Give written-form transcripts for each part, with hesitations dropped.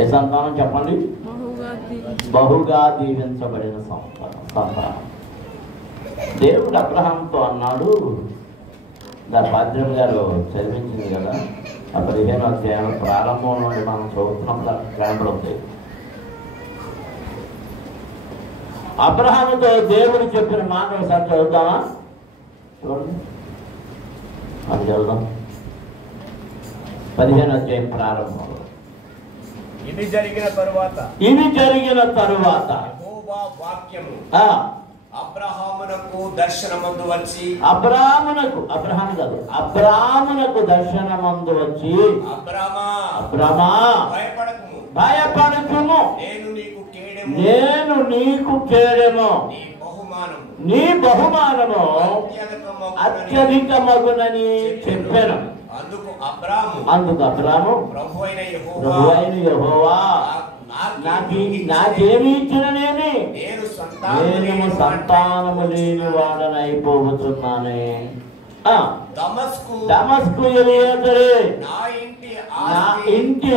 ఏ సంతానం చెప్పండి? బహుగా దీవించబడిన సంతానం. దేవుడు అబ్రహాంతో అన్నాడు, పాద్రం గారు చదివించింది కదా, ఆ 15వ అధ్యాయం ప్రారంభం నుండి మనం చదువుతున్నప్పుడు కనబడుతుంది. అబ్రహాముతో దేవుడు చెప్పిన మాటలు ఒకసారి చదువుతామా? చూడండి, అది చదువుదాం. 15వ అధ్యాయం ప్రారంభంలో ఇది జరిగిన తరువాత యెహోవా వాక్యము అబ్రహామునకు దర్శనమందు వచ్చి అబ్రామునకు దర్శనమందు వచ్చి అబ్రామా భయపడకుము, నేను నీకు కేడెము, నీ బహుమానము అత్యధికమగునని చెప్పాను. అందుకు అబ్రాము ప్రభువైన యెహోవా నాకేమి ఇచ్చిననేమి, నేను సంతానము లేని వాడనైపోతున్నానే. దమస్కు ఎలియేజరే నా ఇంటి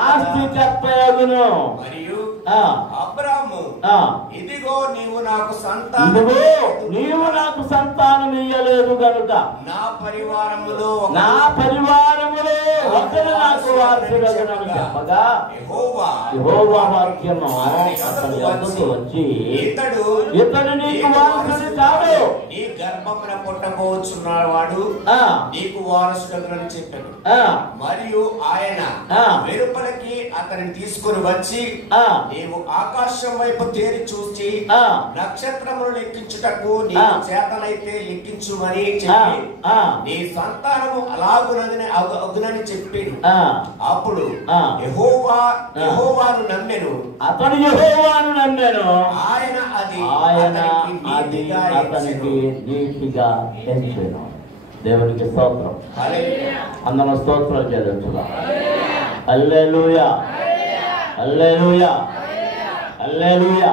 ఆస్తికర్తయగును. మరియు అబ్రాము ఇదిగో నీవు నాకు సంతానం ఇయ్యలేదు గనుక నా పరివారములో ఒకరు నాకు వారసుడగునని చెప్పగా యెహోవా వాక్యము అతని యొద్దకు వచ్చి ఇతడు నీకు వారసుడు కాడు, నీ గర్భమున పుట్టబోచున్నవాడు నీకు వారసుడగునని చెప్పాడు. మరియు ఆయన వెలుపలకి అతన్ని తీసుకుని వచ్చి నీవు ఆకాశం వైపు తేరి చూసి నక్షత్రములు లెక్కించుటకు నీ చేతనైతే లెక్కించుమని చెప్పి నీ సంతానము అలాగునని చెప్పాడు. అప్పుడు యెహోవాను నమ్మెను, అతడు యెహోవాను నమ్మెను, ఆయన అతనికి నీతిగా ఎంచెను. దేవునికి స్తోత్రం. అందరూ స్తోత్రాలు చేయొచ్చుగా. హల్లెలూయా, హల్లెలూయా, హల్లెలూయా.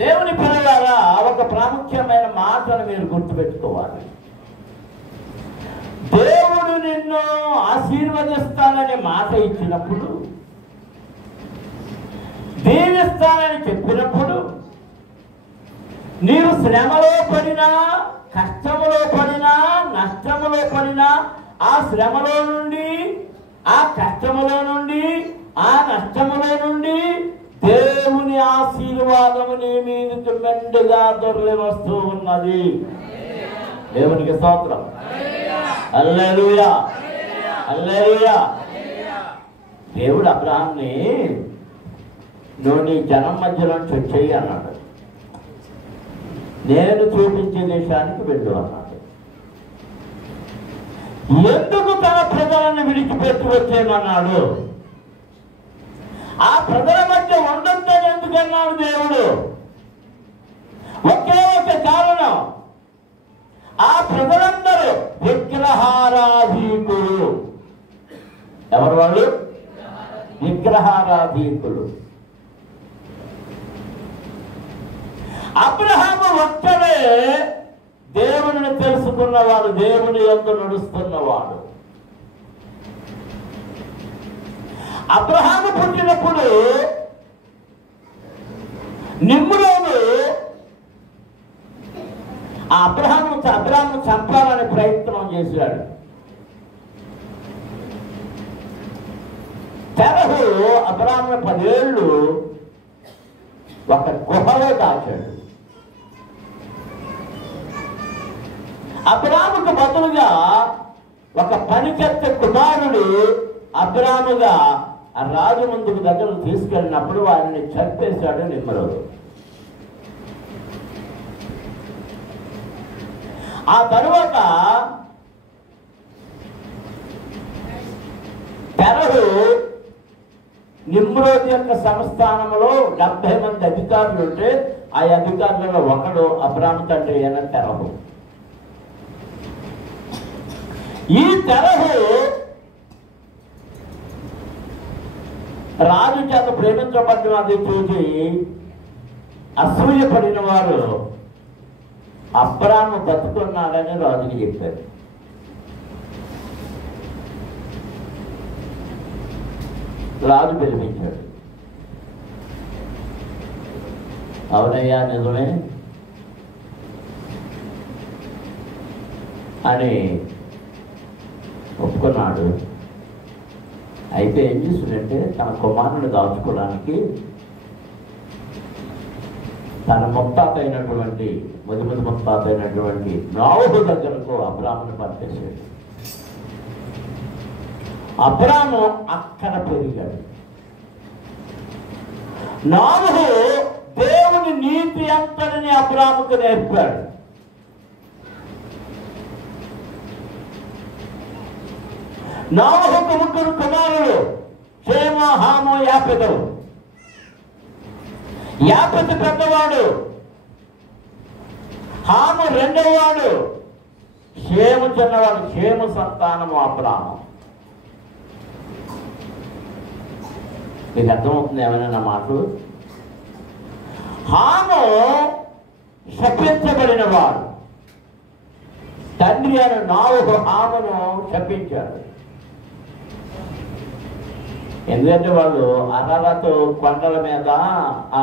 దేవుని పిల్లలారా, ఒక ప్రాముఖ్యమైన మాటను మీరు గుర్తుపెట్టుకోవాలి. దేవుడు నిన్ను ఆశీర్వదిస్తానని మాట ఇచ్చినప్పుడు, దీవిస్తానని చెప్పినప్పుడు, నీవు శ్రమలో పడినా, కష్టములో పడినా, నష్టములో పడినా, ఆ శ్రమలో నుండి, ఆ కష్టములో నుండి, ఆ నష్టములో నుండి దేవుని ఆశీర్వాదము నీ మీదకి మెండుగా దొరలి వస్తూ ఉన్నది. దేవునికి స్తోత్రం. హల్లెలూయా, హల్లెలూయా. దేవుడు అబ్రాహాంని నువ్వు నీ జనం మధ్యలో వచ్చేయి అన్నాడు. నేను చూపించే దేశానికి వెళ్ళు అన్నాడు. ఎందుకు తన ప్రజలను విడిచిపెట్టి వచ్చేయమన్నాడు? ఆ ప్రజల మధ్య ఉండొద్దని ఎందుకన్నాడు దేవుడు? ఒకే ఒక కారణం, ఆ ప్రజలందరూ విగ్రహారాధీకులు. ఎవరు వాళ్ళు? విగ్రహారాధీకులు. అబ్రహాము ఒక్కడే దేవుని తెలుసుకున్నవాడు, దేవుని యందు నడుస్తున్నవాడు. అబ్రహాము పుట్టినప్పుడు నిమ్రోదు అబ్రహాము చంపాలనే ప్రయత్నం చేశాడు. తెరహు అబ్రహాము 10 ఏళ్ళు ఒక గుహలో దాచాడు. అబ్రాముకు బదులుగా ఒక పనికెత్త కుమారుడు అబ్రాముగా ఆ రాజు ముందుకు దగ్గరకు తీసుకెళ్ళినప్పుడు వారిని చంపేశాడు నిమ్రోదు. ఆ తరువాత తెరహు నిమ్రోదు యొక్క సంస్థానంలో 70 మంది అధికారులు ఉంటే ఆ అధికారులలో ఒకడు అబ్రాము తండ్రి అయిన తెరహు. ఈ తెరహు రాజు చేత ప్రేమించబడిన అది చూసి అసూయపడిన వారు అబ్రాము బతుకున్నాడని రాజుకి చెప్పారు. రాజు పిలిపించాడు. అవునయ్యా నిజమే అని ఒప్పుకున్నాడు. అయితే ఏం చేస్తుందంటే తన కుమారుని దాచుకోవడానికి తన ముత్తాత అయినటువంటి మొదటి ముత్తాత అయినటువంటి నోవహు దగ్గరకు అబ్రామును పంపేశాడు. అబ్రాము అక్కడ పెరిగాడు. నోవహు దేవుని నీతి అంతటిని అబ్రాముకు నేర్పాడు. నోవహుకు ముగ్గురు కుమారులు, షేమ, హాము, యాపెతు. యాపెతు పెద్దవాడు, హాము రెండవవాడు, షేము చిన్నవాడు. షేము సంతానము అబ్రాము. మీకు అర్థమవుతుంది ఏమైనా నా మాటలు? హాము శపించబడిన వాడు. తండ్రి అయిన నోవహు హామును శపించాడు. ఎందుకంటే వాళ్ళు అరారతు కొండల మీద ఆ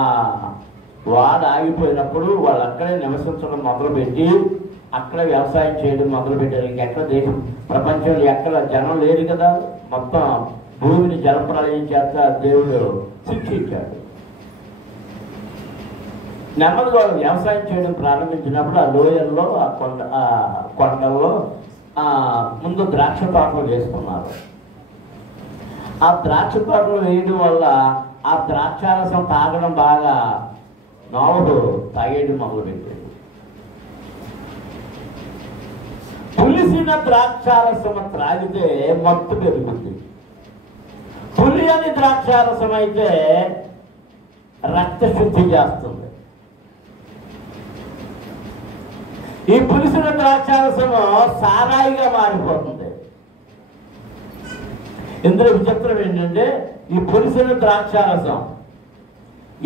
వాడ ఆగిపోయినప్పుడు వాళ్ళు అక్కడే నివసించడం మొదలుపెట్టి అక్కడే వ్యవసాయం చేయడం మొదలుపెట్టారు. ఇంకెక్కడ దేశం ప్రపంచంలో ఎక్కడ జనం లేరు కదా. మొత్తం భూమిని జలప్రలయం చేత దేవుడు శిక్షించాడు. నెమ్మదిగా వాళ్ళు వ్యవసాయం చేయడం ప్రారంభించినప్పుడు ఆ లోయల్లో ఆ కొండల్లో ముందు ద్రాక్ష తోటలు వేసుకున్నారు. ఆ ద్రాక్ష తోటలు వేయడం వల్ల ఆ ద్రాక్షారసం తాగడం బాగా నోవహు తాగేయడం మొదలుపెట్టాడు. పులిసిన ద్రాక్షారసం త్రాగితే మత్తు పెరుగుతుంది. పులియని ద్రాక్షారసం అయితే రక్త శుద్ధి చేస్తుంది. ఈ పులిసిన ద్రాక్షారసము సారాయిగా మారిపోతుంది. ఇందులో విచిత్రం ఏంటంటే ఈ పులిసిన ద్రాక్షారసం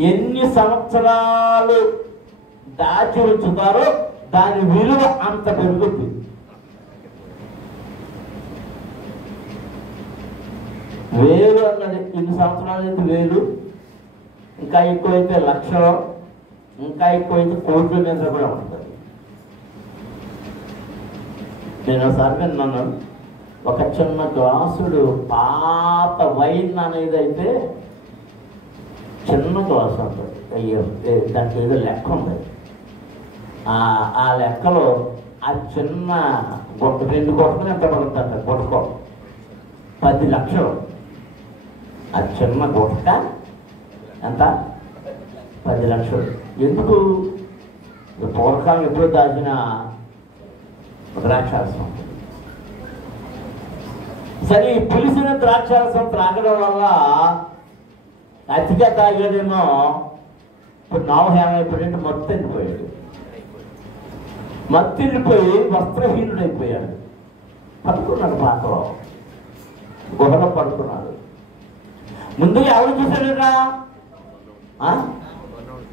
ఎన్ని సంవత్సరాలు దాచి ఉంచుతారో దాని విలువ అంత పెరుగుతుంది. వేలు అన్నది ఇన్ని సంవత్సరాలు అయితే వేలు, ఇంకా ఎక్కువైతే లక్షలు, ఇంకా ఎక్కువైతే కోట్ల మీద కూడా ఉంటుంది. నేను ఒకసారి విన్నాను, ఒక చిన్న గ్లాసుడు పాత వైన్ అనేది అయితే చిన్న గ్లాసు ఉంటుంది. అయ్యో దానికి ఏదో లెక్క ఉంది. ఆ లెక్కలో ఆ చిన్న గుట్ట 2 గుట్టలు ఎంత పడుతుందంట. గుట్టకో 10 లక్షలు. ఆ చిన్న గుట్ట ఎంత? 10 లక్షలు. ఎందుకు? పూర్వకాలం ఎప్పుడో దాచిన ద్రాక్షారసం. సరే, ఈ పులిసిన ద్రాక్షారసం త్రాగడం వల్ల అతిగా తాగాడేమో. ఇప్పుడు నోవహు ఏమైపోయాడంటే మత్తెళ్ళిపోయాడు. మత్తెళ్ళిపోయి వస్త్రహీనుడైపోయాడు. పడుకున్నాడు, పాకలో గుహలో పడుకున్నాడు. ముందుగా ఎవరు చూశాడరా?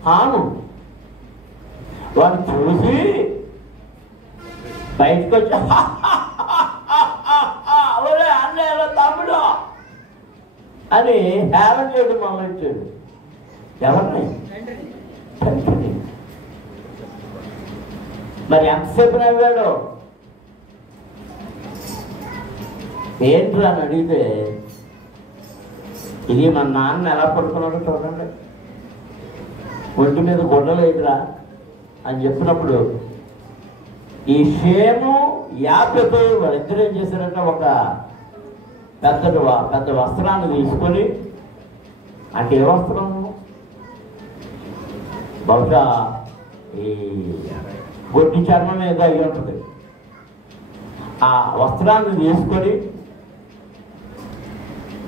హాము. వాడు చూసి బయటకు వచ్చి అన్నయ్య తమ్ముడు అని హేళన చేయడం మొదలెట్టాడు. ఎవరిని? తండ్రిని. మరి ఎంతసేపు నవ్వాడు? ఏంట్రా అని అడిగితే, ఇది మన నాన్న ఎలా పడుకున్నాడో చూడండి, ఒంటి మీద గుడ్డలేదురా అని చెప్పినప్పుడు ఈ షేము యాపెతు వాళ్ళిద్దరు ఏం చేశారంటే ఒక పెద్ద వస్త్రాన్ని తీసుకొని, అంటే ఏ వస్త్రం? బహుశా ఈ గొడ్డి చర్మం మీద అయి ఉంటుంది. ఆ వస్త్రాన్ని తీసుకొని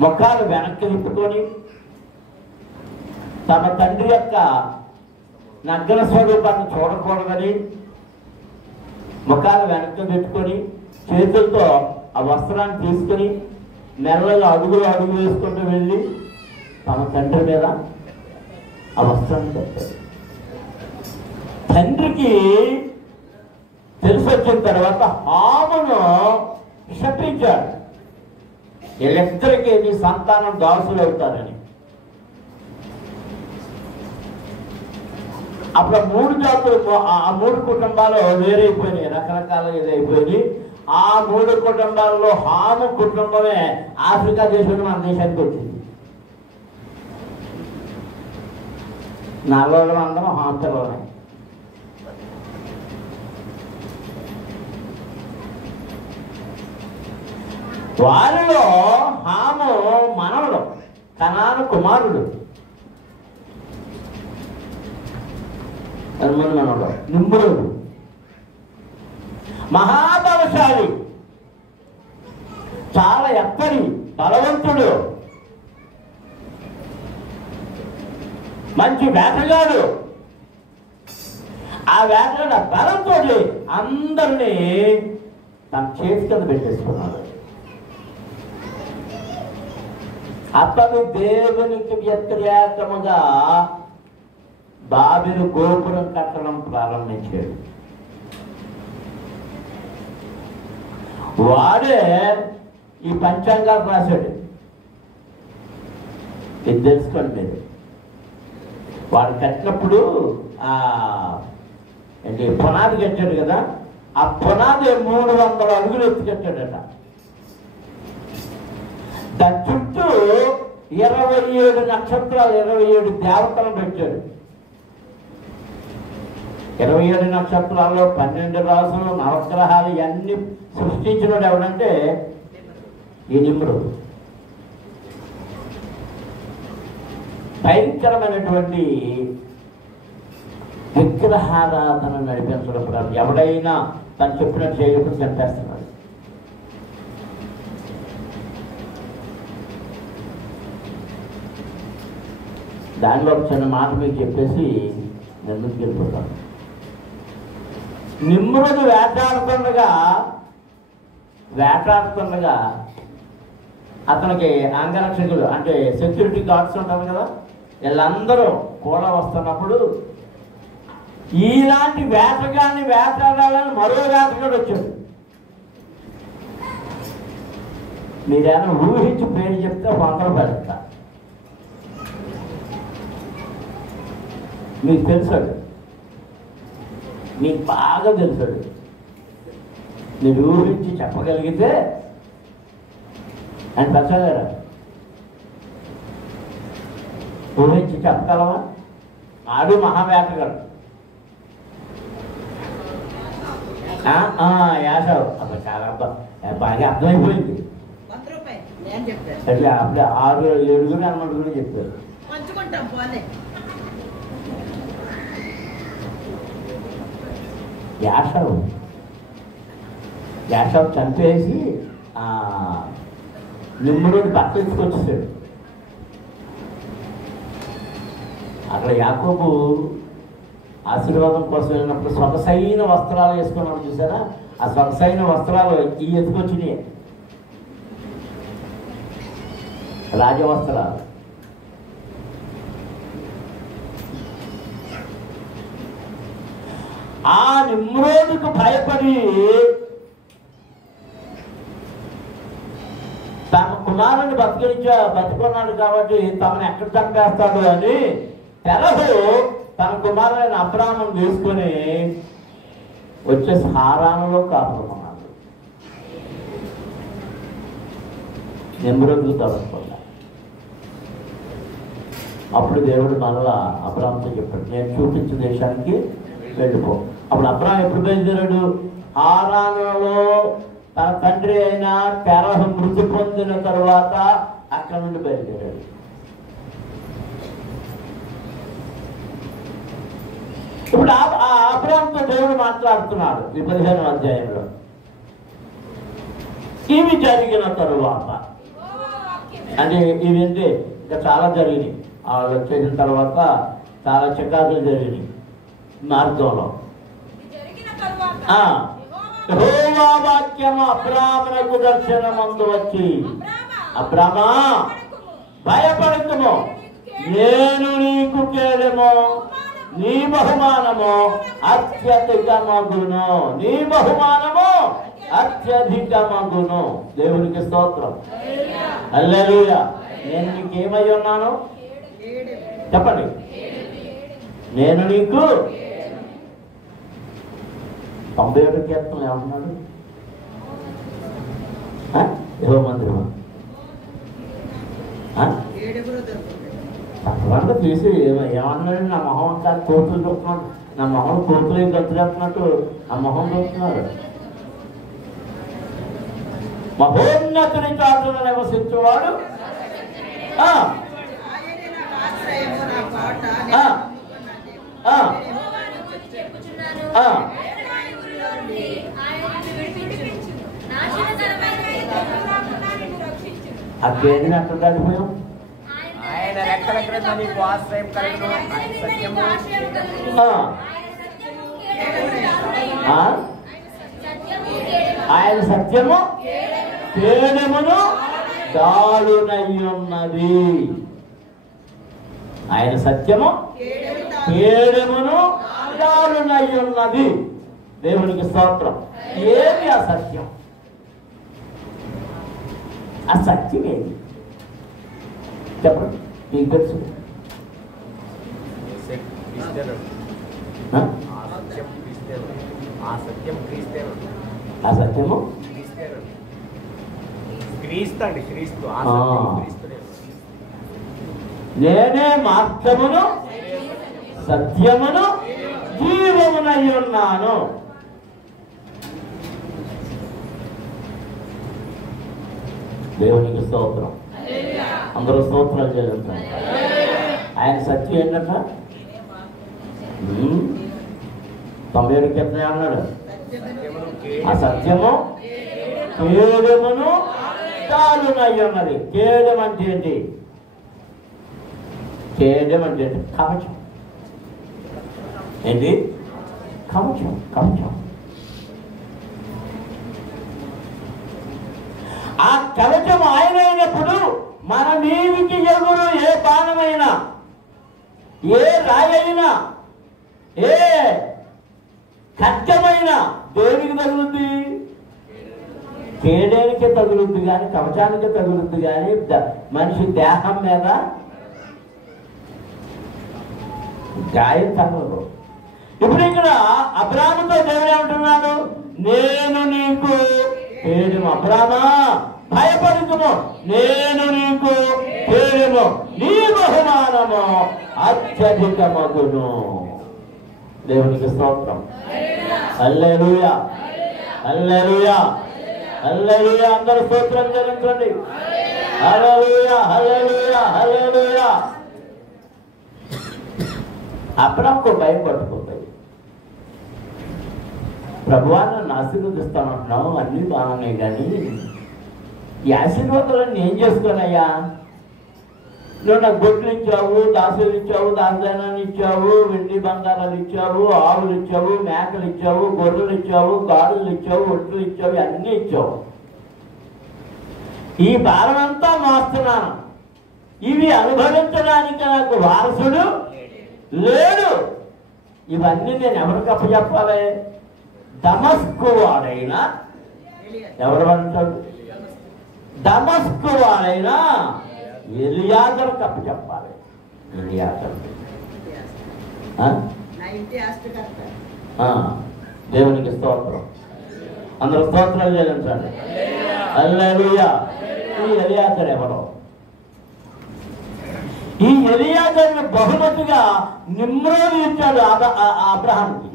ముఖాలు వెనక్కి తిప్పుకొని తమ తండ్రి యొక్క నగ్న స్వరూపాన్ని చూడకూడదని ముఖాలు వెనక్కి పెట్టుకొని చేతులతో ఆ వస్త్రాన్ని తీసుకొని మెల్లగా అడుగు వేసుకుంటూ వెళ్ళి తమ తండ్రి మీద ఆ వస్త్రాన్ని పెట్టాడు. తండ్రికి తెలిసి వచ్చిన తర్వాత హామును శపించాడు. వీళ్ళిద్దరికీ నీ సంతానం దాసులు అవుతారని. అప్పుడు 3 జాతులు, ఆ 3 కుటుంబాలు వేరైపోయినాయి, రకరకాల ఇదైపోయినాయి. ఆ 3 కుటుంబాల్లో హాము కుటుంబమే ఆఫ్రికా దేశం మన దేశానికి వచ్చింది. నల్లవాళ్ళం అందరం హాము పిల్లలనే. వారిలో హాము మనవడు, కనాను కుమారుడు, మనవడు నిమ్రోదు, మహాబలశాలి, చాలా ఎత్తడి బలవంతుడు, మంచి వేటగాడు. ఆ వేటగాడు బలంతో అందరినీ తన చేతి కింద పెట్టేసుకున్నాడు. అతను దేవునికి వ్యతిరేకముగా బాబెలు గోపురం కట్టడం ప్రారంభించాడు. వాడే ఈ పంచాంగాలు రాశాడు. ఇది తెలుసుకోండి మీరు. వాడు కట్టినప్పుడు ఏంటి పునాది కట్టాడు కదా, ఆ పునాది 300 అడుగులు ఎత్తి కట్టాడట. దాని చుట్టూ 27 నక్షత్రాలు, 27 దేవతలు పెట్టాడు. 27 నక్షత్రాల్లో 12 రాసులు, నవగ్రహాలు ఇవన్నీ సృష్టించినోడు ఎవడంటే ఈ నిమ్రోదు. భయంకరమైనటువంటి విగ్రహారాధన నడిపించడం. ఎవడైనా తను చెప్పినట్టు చేయకుండా చంపేస్తున్నాడు. దానిలో ఒక చిన్న మాట మీకు చెప్పేసి నేను ముందుకు వెళ్ళిపోతాను. నిమ్రోదు వేటాడుతుండగా అతనికి అంగరక్షకులు అంటే సెక్యూరిటీ గార్డ్స్ ఉంటారు కదా, వీళ్ళందరూ కూడా వస్తున్నప్పుడు ఈలాంటి వేటగాన్ని వేటాడాలని మరో వేటగాడు వచ్చాడు. మీరేమైనా ఊహించి పేరు చెప్తే 100 పెడతా. మీకు తెలుసాడు, మీకు బాగా తెలుసాడు. మీరు ఊహించి చెప్పగలిగితే అని పెద్దగారా ఊహించి చెప్పగలవా? ఆడు మహావేటగాడు. యాసవ్ అప్పుడు చాలా బాగా అర్థమైపోయింది. అట్లా అప్పుడే 6-7 అన్నమాట కూడా చెప్పారు. యాసవ్ చంపేసి నిమ్రోదు పక్క ఎత్తుకొచ్చేసాడు. అక్కడ యాకోబు ఆశీర్వాదం కోసం వెళ్ళినప్పుడు సొగసైన వస్త్రాలు వేసుకున్నాడు చూసారా, ఆ సొగసైన వస్త్రాలు ఈ ఎత్తుకొచ్చినాయి, రాజవస్త్రాలు. ఆ నిమ్రోదుకు భయపడి తన కుమారుని బతుకున్నాడు కాబట్టి తమను ఎక్కడ చంపేస్తాడు అని తెరహు తన కుమారుని అబ్రాహామును తీసుకొని వచ్చేసి హారానులో కాపుకున్నాడు. నిమ్రోదుకు తడుచుకున్నాడు. అప్పుడు దేవుడు మరలా అబ్రాహాముతో చెప్పాడు, నేను చూపించిన దేశానికి వెళ్ళిపో. అప్పుడు అబ్రాహాం ఎప్పుడు బయలుదేరాడు? హారానులో తన తండ్రి అయిన తెరహు మృతి పొందిన తరువాత అక్కడ నుండి బయలుదేరాడు. ఇప్పుడు ఆ అబ్రాహాంతో దేవుడు మాట్లాడుతున్నాడు ఈ 15వ అధ్యాయంలో. ఇవి జరిగిన తరువాత అంటే ఇవేంటి ఇంకా చాలా జరిగినాయి. వాళ్ళు వచ్చేసిన తర్వాత చాలా చికాకులు జరిగినాయి మార్గంలో. యెహోవా వాక్యము అబ్రాహామునకు దర్శనమందు వచ్చి, అబ్రామా భయపడకుము, నేను నీకు కేడెము, నీ బహుమానము అత్యధికమగును, నీ బహుమానము అత్యధికమగును. దేవునికి స్తోత్రం. హల్లెలూయా. నేను నీకేమై ఉన్నాను చెప్పండి. నేను నీకు 97 కీర్తనలు ఏమంటున్నాడు? ఏదో మందిరమా తప్పకుండా తీసి ఏమన్నాడు? నా మొహం అంతా కోతులు చూస్తున్నాడు. నా మొహం కోతులు ఏం గంతులేస్తున్నట్టు నా మొహం చూస్తున్నారు. మహోన్నతుని చాటున నివసించేవాడు ఆ పేరుని అక్కడ దాటిపోయాం. ఆయన రెక్కల క్రింద నీకు ఆశ్రయం కలుగును. ఆయన సత్యము కేడమును దారునయ్యున్నది. ఆయన సత్యము కేడమును దారునయ్యున్నది. దేవునికి స్తోత్రం. ఏది అసత్యం? అసత్యం ఏది చెప్పండి. మీకు తెలుసు. అసత్యము నేనే మార్గమును సత్యమును జీవమునై ఉన్నాను. దేవునికి స్తోత్రం. అందరూ స్తోత్రాలు చెల్లించాలి. ఆయన సత్యం ఏంటంట? 97 కీర్తన అన్నాడు. ఆ సత్యము కేడమును దారునై ఉన్నది. కేడం అంటే ఏంటి? కేడం అంటే ఏంటి? కవచం. ఏంటి? కవచం. కవచం. ఆ కవచం ఆయన అయినప్పుడు మన నీవికి ఎగురు ఏ బాణమైనా, ఏ రాయైనా, ఏ ఖడ్గమైనా దేనికి తగులుద్ది? కేడానికి తగులుద్ది కానీ కవచానికి తగులుద్ది కానీ మనిషి దేహం మీద గాయం తగలదు. ఇప్పుడు ఇక్కడ అబ్రాహాముతో దేవుడు ఏమంటున్నాడు? నేను నీకు కేడము. అబ్రామా భయపడుతుము, నేను నీకు కేడము, నీ బహుమానము అత్యధికమగును. దేవునికి స్తోత్రం. హల్లెలూయా. హల్లెలూయా. హల్లెలూయా. అందరూ స్తోత్రం చెల్లించండి. హల్లెలూయా. హల్లెలూయా. హల్లెలూయా. అబ్రాహాముకు భయం పట్టుకుంటాయి. ప్రభువా నన్ను ఆశీర్వదిస్తానంటున్నావు, అన్నీ బాగున్నాయి, కానీ ఈ ఆశీర్వాదాలను ఏం చేసుకోనయ్యా? నువ్వు నాకు గొడ్లు ఇచ్చావు, దాసులు ఇచ్చావు, దాసదానాన్ని ఇచ్చావు, వెండి బంగారాలు ఇచ్చావు, ఆవులు ఇచ్చావు, మేకలు ఇచ్చావు, గొర్రెలు ఇచ్చావు, గాడులు ఇచ్చావు, ఒట్లు ఇచ్చావు, అన్నీ ఇచ్చావు. ఈ భారం అంతా మోస్తున్నాను. ఇవి అనుభవించడానికి నాకు వారసుడు లేడు. ఇవన్నీ నేను ఎవరికి అప్పచెప్పాలి? దమస్కు వాడైనా, ఎవరు అంటాడు? దమస్కు వాడైనా ఎలియాజరుకు అప్పచెప్పాలి. ఎలియాజరు దేవునికి స్తోత్రం. అందరూ స్తోత్రాలు చెల్లించండి. హల్లెలూయా. ఈ ఎలియాజరు ఎవరు? ఈ ఎలియాజరుని బహుమతిగా నిమ్రోదు ఇచ్చాడు అబ్రహాముకి.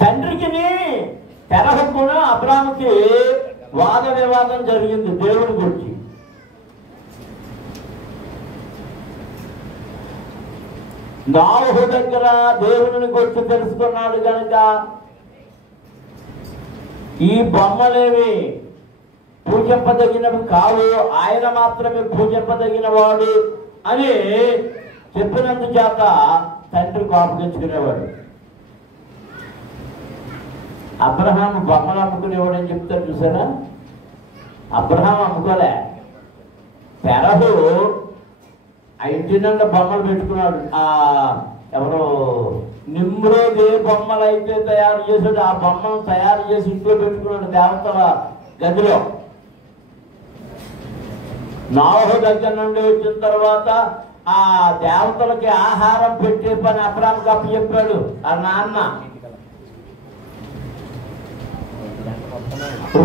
తండ్రికి తెరహక్కున అబ్రాహాముకి వాద వివాదం జరిగింది దేవుడి గురించి. నాహు దగ్గర దేవుడిని గురించి తెలుసుకున్నాడు కనుక ఈ బొమ్మలేవి పూజింపదగినవి కావు, ఆయన మాత్రమే పూజింపదగిన వాడు అని చెప్పినందుచేత తండ్రి కోపగించుకునేవాడు. అబ్రహాం బొమ్మలు అమ్ముకునేవాడని చెప్తారు చూసారా? అబ్రహాం అమ్ముకోలే. పెరహు ఆ ఇంటి నుండి బొమ్మలు పెట్టుకున్నాడు. ఎవరో నిమ్రోద్ ఏ బొమ్మలు అయితే తయారు చేసాడు ఆ బొమ్మను తయారు చేసి ఇంట్లో పెట్టుకున్నాడు దేవతల గదిలో. నోవహు దగ్గర నుండి వచ్చిన తర్వాత ఆ దేవతలకి ఆహారం పెట్టే పని అబ్రాహాముకి అప్పచెప్పాడు ఆ నాన్న.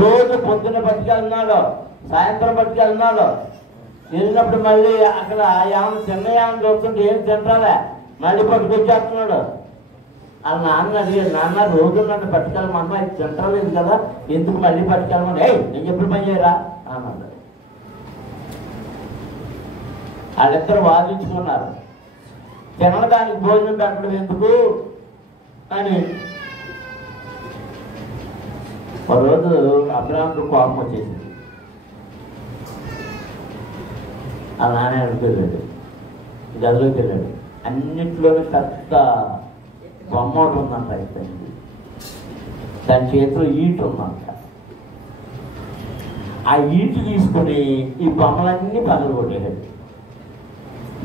రోజు పొద్దున పట్టుకెళ్తున్నాడు, సాయంత్రం పట్టుకెళ్తున్నాడు. వెళ్ళినప్పుడు మళ్ళీ అక్కడ ఏమైనా తిన్నయామని చూస్తుంటే ఏం తింటారా మళ్ళీ పట్టుకొచ్చేస్తున్నాడు. ఆ నాన్న అడిగాడు, నాన్న రోజు నన్ను పట్టుకెళ్ళమన్నా ఇది తింటలేదు కదా, ఎందుకు మళ్ళీ పట్టుకెళ్ళమని. నేను ఎప్పుడు పని చేయరా అన్నాడు. వాళ్ళిద్దరు వాదించుకున్నారు, తినడానికి భోజనం పెట్టడం ఎందుకు అని. ఒక రోజు అబ్రాహాముకు కోపం వచ్చేసింది. ఆ నాన్న వెళ్ళాడు, గదిలోకి వెళ్ళాడు. అన్నింటిలోనే పెద్ద బొమ్మ ఒకటి ఉందంట అయిపోయింది, దాని చేతిలో ఈటు ఉందంట. ఆ ఈటు తీసుకుని ఈ బొమ్మలన్నీ పగలు కొట్టేశాడు.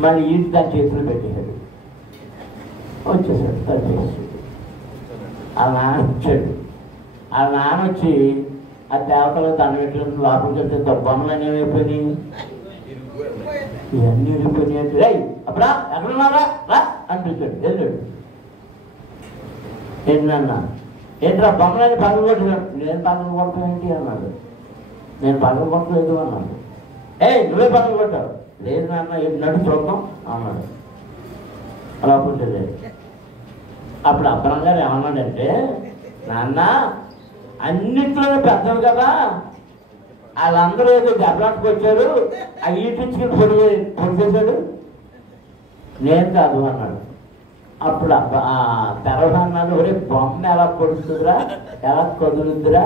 మళ్ళీ ఈటు దాని చేతిలో పెట్టేశాడు. వచ్చేసాడు తప్పేసాడు. ఆ నాన్న వచ్చాడు. ఆ నాన్న వచ్చి ఆ దేవతలో దండ పెట్టినట్టు లోపలికి వెళ్తే బొమ్మలన్నీ ఏమైపోయినాయి, ఇవన్నీ విరిగిపోయినాయి. రే అప్పుడా ఎక్కడున్నారా రా అనిపించాడు. వెళ్ళాడు. ఏంటన్నా ఏంట్రా బొమ్మలని పగలు కొట్టినట్టు. నేను పగలు కొట్టడం ఏంటి అన్నాడు. నేను పగలు కొట్టలేదు అన్నాడు. నువ్వే పగలు కొట్టావు. లేదు నాన్న నడు చూద్దాం అన్నాడు. అలా పుట్టింది. అప్పుడు అబ్రహం గారు ఏమన్నాడంటే, నాన్న అన్నింటిలోనే పెద్దలు కదా, వాళ్ళందరూ ఏదో దెబ్బలాటకు వచ్చారు, ఆ ఈటించుకుని పొడిచేశాడు, నేను కాదు అన్నాడు. అప్పుడు తెరవడం అన్నాడు, ఒరే బొమ్మ ఎలా పొడుస్తుందిరా, ఎలా కదులుద్దురా,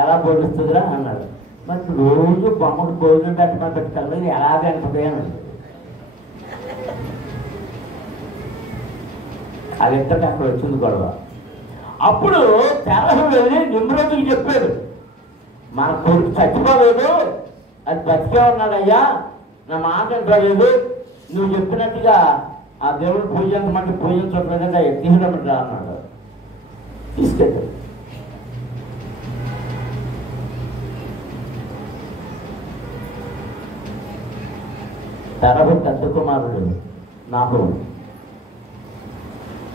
ఎలా పొడుస్తుందిరా అన్నాడు. మరి రోజు బొమ్మకు భోజనం పెట్టమని పెట్టుకెళ్ళి ఎలా తింటుంది అన్నాడు. వాళ్ళిద్దరికి అక్కడ వచ్చింది గొడవ. అప్పుడు తెరహు వెళ్ళి నిమ్రోదుకి చెప్పాడు, మన కొడుకు చచ్చిపోలేదు, అది బతికే ఉన్నాడయ్యా, నా మాట వింటలేదు, నువ్వు చెప్పినట్టుగా ఆ దేవుడు పూజించమంటే పూజించట్లేదంటే ఎత్తిహడమంటా అన్నాడు. తీసుకెళ్ళాడు. తెరహు పెద్ద కుమారుడు నాహోరు.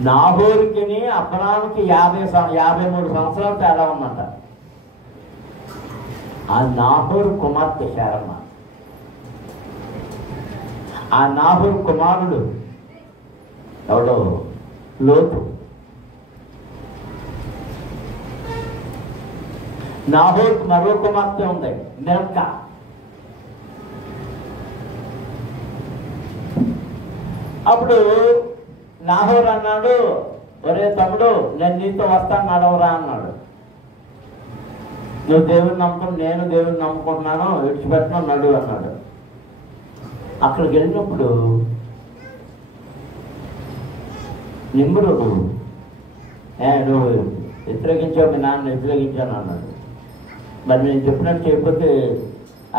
నాహోరుకి అబ్రాహాముకి 53 సంవత్సరాలు తేడా ఉందంట. ఆ నాహోరు కుమార్తె శారమ్మ. ఆ నాహోరు కుమారుడు ఎవడో లోతు. నాహోరుకు మరో కుమార్తె ఉంది మిల్కా. అప్పుడు నాహోరు అన్నాడు, ఒరే తమ్ముడు నేను నీతో వస్తాను నడవరా అన్నాడు. నువ్వు దేవుని నమ్ముకుని నేను దేవుని నమ్ముకుంటున్నాను, విడిచిపెట్టను నడు అన్నాడు. అక్కడికి వెళ్ళినప్పుడు నిమ్రోదు, నువ్వు వ్యతిరేకించావు, మీ నాన్న వ్యతిరేకించాను అన్నాడు. మరి నేను చెప్పినట్టు చేయకపోతే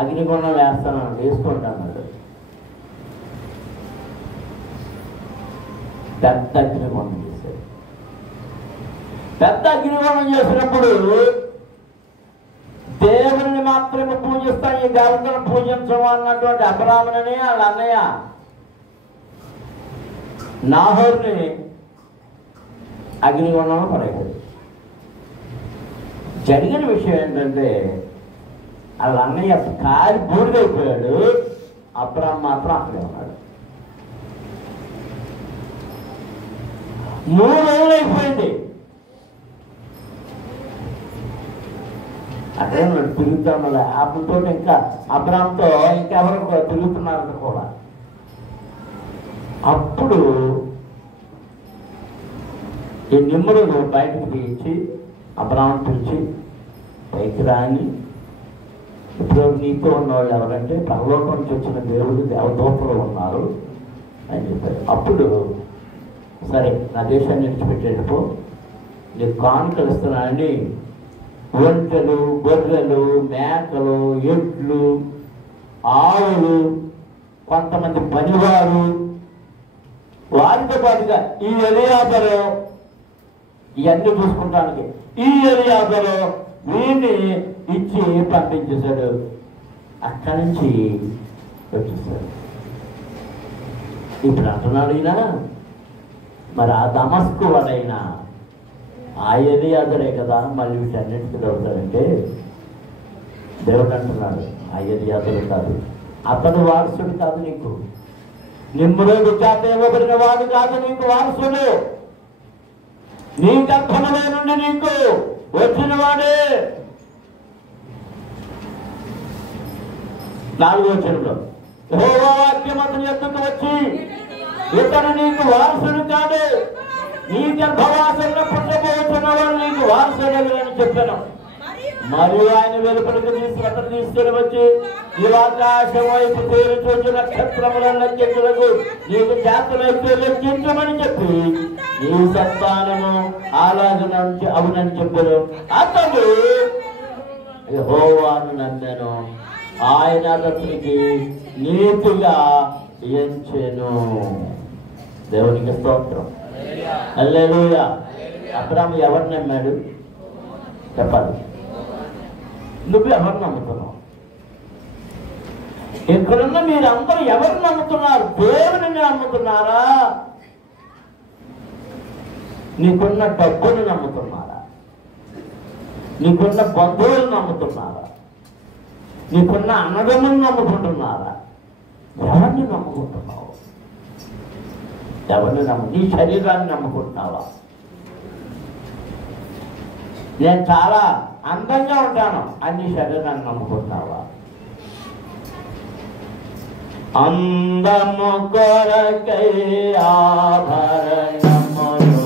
అగ్నిగుండం వేస్తాను వేసుకుంటా అన్నాడు. పెద్ద అగ్నిగుండం చేశాడు. పెద్ద అగ్నిగుండం చేసినప్పుడు దేవుని మాత్రమే పూజిస్తాం, ఈ దేవతను పూజించము అన్నటువంటి అబ్రాహాముని వాళ్ళ అన్నయ్య నాహోరుని అగ్నిగుండంలో పడేశాడు. జరిగిన విషయం ఏంటంటే వాళ్ళ అన్నయ్య కాలి బూడిదైపోయాడు, అబ్రాహాము మాత్రం అక్కడే ఉన్నాడు. 3 రోజులు అయిపోయింది. అదే తిరుగుతా ఉన్నది. అప్పుతో ఇంకా అబ్రాహాముతో ఇంకెవరు తిరుగుతున్నారంట కూడా. అప్పుడు ఈ నిమ్రోదు బయటకు తీయించి అబ్రాహామును పిలిచి, పైకి రాని, ఇప్పుడు నీతో ఉన్నవాళ్ళు ఎవరంటే పరలోకం నుంచి వచ్చిన దేవుడు దేవదూతలు ఉన్నారు అని చెప్పారు. అప్పుడు సరే నా దేశాన్ని విడిచిపెట్టేటప్పు నీకు కానుకలు ఇస్తున్నానని ఒంటెలు, గొర్రెలు, మేకలు, ఎడ్లు, ఆవులు, కొంతమంది పనివారు, వారితో పాటుగా ఈ ఎలియాజరు ఇవన్నీ చూసుకుంటానికి ఈ ఏరియాలో వీడిని ఇచ్చి పంపించేశాడు. అక్కడి నుంచి వచ్చేసాడు. ఇప్పుడు అంటున్నాడు ఈయన, మరి ఆ దమస్కు వాడైనా ఆ ఏరియాదరే కదా మళ్ళీ వీటన్నిటికీ దొరుకుతాడంటే దేవుడు అంటున్నాడు ఆ ఏరియాదరు కాదు, అతను వారసుడు కాదు, నీకు నిమ్రోదు చేత ఇవ్వబడిన వాడు కాదు నీకు వారసుడు, నీ గర్భములో నుండి నీకు వచ్చిన వాడే. 4వ వచనంలో యెహోవా వాక్యం అతని యొద్దకు వచ్చి, ఇతడు నీకు వారసుడు కాదు, నీ గర్భవాసంలో పుట్టబోతున్న వాడు నీకు వారసుడు అని చెప్పాను. మరియు ఆయన వెలుపడికి తీసుకొని వచ్చి ఈ ఆకాశం వైపు పేరు చూసి నక్షత్రములను లెక్కించుటకు నీకు జాతులైతే లెక్కించమని చెప్పి నీ సంతానము అలాగ అవునని చెప్పారు. అతడు యెహోవాను నమ్మెను, ఆయన అతనికి నీతిగా ఎంచెను. దేవునికి స్తోత్రం. హల్లెలూయా. అబ్రాహాము ఎవరిని నమ్మాడు చెప్పాలి? నువ్వు ఎవరు నమ్ముతున్నావు? ఇక్కడున్న మీరందరూ ఎవరు నమ్ముతున్నారు? దేవుని నమ్ముతున్నారా? నీకున్న డబ్బుని నమ్ముతున్నారా? నీకున్న బంధువులు నమ్ముతున్నారా? నీకున్న అన్నదమ్ముని నమ్ముకుంటున్నారా? ఎవరిని నమ్ముకుంటున్నావు? ఎవరిని నీ శరీరాన్ని నమ్ముకుంటున్నావా? నేను చాలా అందంగా ఉంటాను అన్ని శరీరాన్ని నమ్ముకుంటున్నావా? అందము కొరకై ఆభరణములు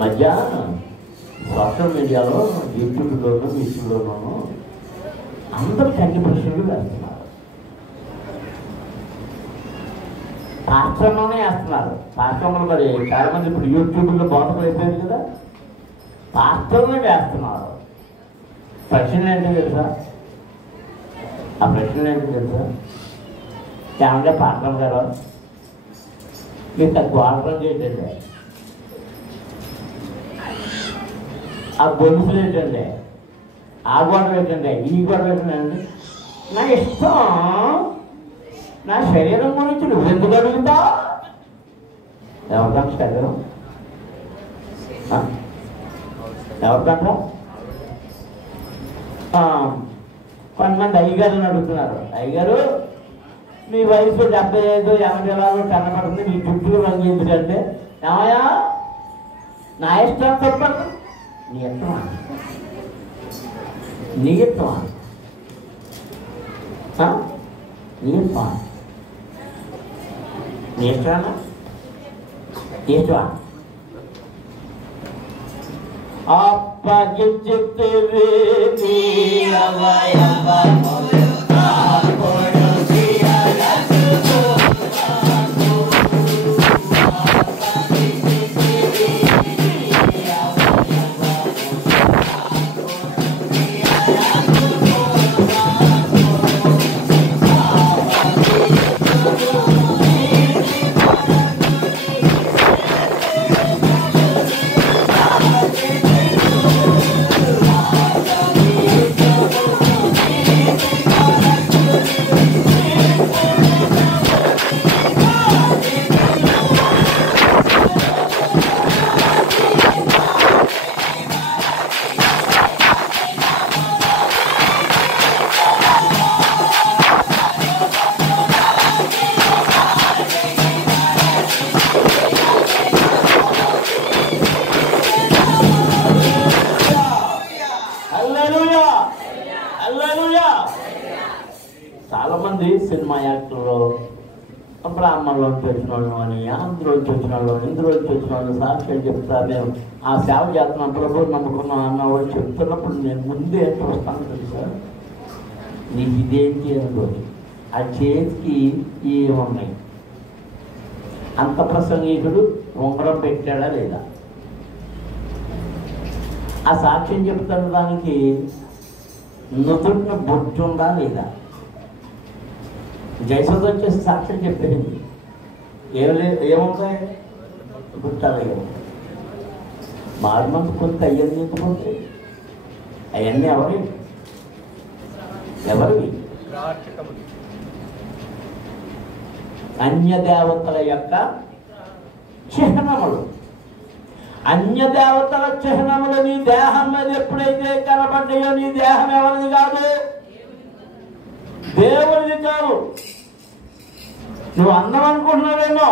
మధ్య సోషల్ మీడియాలో యూట్యూబ్లోనూ యూట్యూబ్లోనూ అందరూ కన్ని ప్రశ్నలు వేస్తున్నారు. పాస్టర్లోనే వేస్తున్నారు. పాస్టర్లు మరి చాలా మంది ఇప్పుడు యూట్యూబ్లో బోధకులు అయిపోయింది కదా, పాస్టర్లోనే వేస్తున్నారు. ప్రశ్నలు ఏంటో తెలుసా? ఆ ప్రశ్నలు ఏంటో తెలుసా? ఏమంటే పాస్టర్ గారు మీరు తక్కువ ఆర్డర్ చేయటండి, ఆ గొలుసులు ఏంటండి, ఆ గొడవ ఏంటండి, ఈ గొడవ ఏంటండి, నా ఇష్టం, నా శరీరం గురించి నువ్వెందుకు అడుగుతా? ఎవరికంట శరీరం? ఎవరికంట? కొంతమంది అయ్యగారుని అడుగుతున్నారు, అయ్యగారు మీ వయసు 75 80 కనపడుతుంది, మీ చుట్టూ రంగు ఎందుకంటే ఏమయ్యా నా ఇష్టం చెప్పండి. నీ ఇష్టమా? నీ ఇష్టమా? నీ ఇష్టమా? నీ ఇష్టమా? నీ ఇష్టమా? అప్పగించితే సినిమా యాక్టర్లు బ్రాహ్మణులోంచి వచ్చిన వాళ్ళు అని, ఆంధ్రలోంచి వచ్చిన వాళ్ళు, ఇందులోంచి వచ్చిన వాళ్ళు సాక్ష్యం చెప్తారు. నేను ఆ సేవ చేస్తున్నాం, ప్రభు నమ్ముకున్నాం అన్నవాడు చెప్తున్నప్పుడు నేను ముందే చూస్తాను తెలుసా, నీకు ఇదేంటి అనుకోని ఆ చేతికి ఏమున్నాయి. అంత ప్రసంగికుడు ఉంగరం పెట్టాడా లేదా, ఆ సాక్ష్యం చెప్తున్న దానికి నుదుటిన బొట్టు ఉందా లేదా. జయసుధ వచ్చేసి సాక్ష్యం చెప్పేది ఏముంటాయి, గుర్తాలి. మారు మనసు కొంత అయ్యని చెప్పుకుంటే అవన్నీ ఎవరివి అన్యదేవతల యొక్క చిహ్నములు. అన్యదేవతల చిహ్నములు నీ దేహం మీద ఎప్పుడైతే కనబడ్డాయో నీ దేహం ఎవరిది కాదు, దేవుడిది కాదు. నువ్వు అందం అనుకుంటున్నావేమో,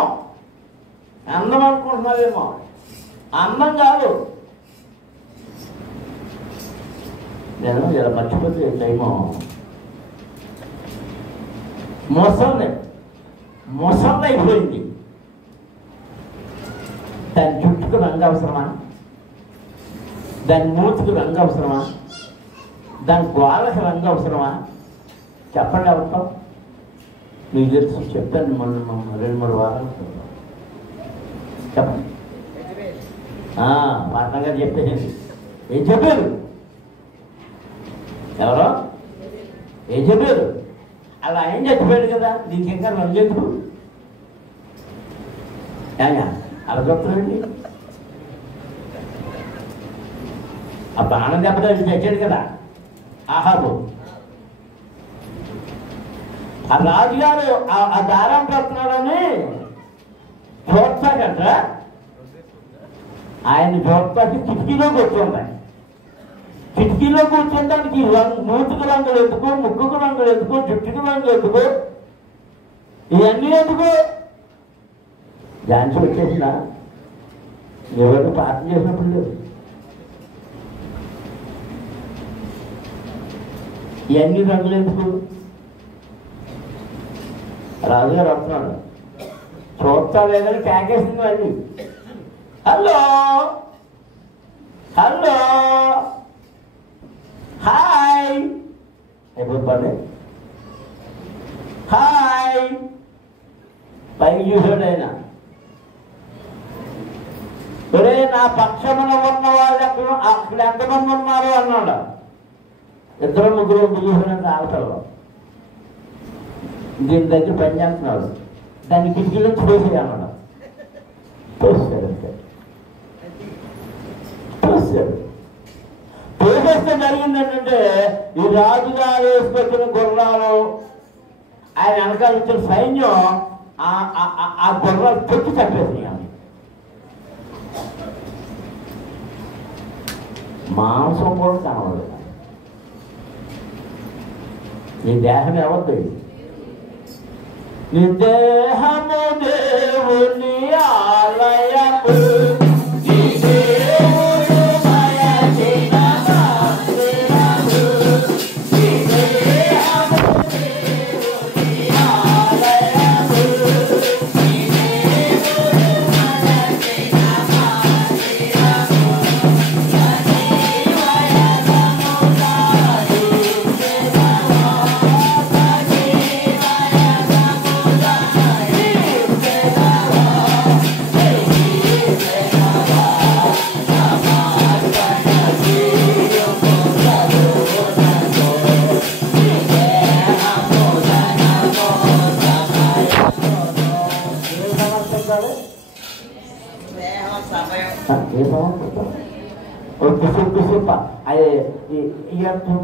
అందం కాదు. నేను ఇలా మర్చిపోతే టైము మొసళ్ళు అయిపోయింది. దాని జుట్టుకు రంగు అవసరమా, దాని మూతికి రంగు అవసరమా, దాని గోళ్ళకి రంగు అవసరమా? చెప్పండి అవుతాం. మీకు తెలుసు, చెప్పాను మొన్న 2-3 వారాలు చెప్పండి. పాఠంగా చెప్పేది ఏం చెప్పారు, ఎవరో ఏం చెప్పారు, అలా ఏం చెప్పాడు కదా, దీనికి ఇంకా రంగు ఎందుకు అలా చెప్తానండి. ఆ బాణం దెబ్బతో తెచ్చాడు కదా ఆహాబు. ఆ రాజుగారు ఆ దారం పెడుతున్నాడని చూస్తాడట. ఆయన చూస్తాకి కిటికీలో కూర్చుంటాయి. కిటికీలో కూర్చోడానికి మూతికి రంగులు ఎందుకు, ముక్కుకు రంగులు ఎందుకు, జుట్టుకు రంగులు ఎందుకు, ఇవన్నీ ఎందుకు? ఝాన్సీ వచ్చేసిందా? ఎవరు ప్రార్థన చేసినప్పుడు లేదు. ఇవన్నీ రంగులు ఎందుకు? రాజుగారు వస్తున్నాడు, చూస్తా లేదని ప్యాకేసింది మళ్ళీ. హలో హాయ్ అయిపోతుంది. హాయ్ పైకి చూసాడు ఆయన. ఒరే నా పక్షమున ఉన్న వాళ్ళు అక్కడ ఎంతమంది ఉన్నారు అన్నాడు. 2-3 చూసినంత ఆవతలో దీని దగ్గర పని చేస్తున్నాడు. దాన్ని కిటికీలో చూసేయన్నాడు. తోసాడు అంతే, తోసేస్తే జరిగింది ఏంటంటే, ఈ రాజుగారు వేసుకొచ్చిన గుర్రాలు, ఆయన వెనకాల వచ్చిన సైన్యం ఆ గుర్రాలు తొక్కి చంపేసినాయి. మాంసం కూడా కనబడదు. నీ దేహం ఎవరిది? నీ దేహము దేవుని ఆలయము.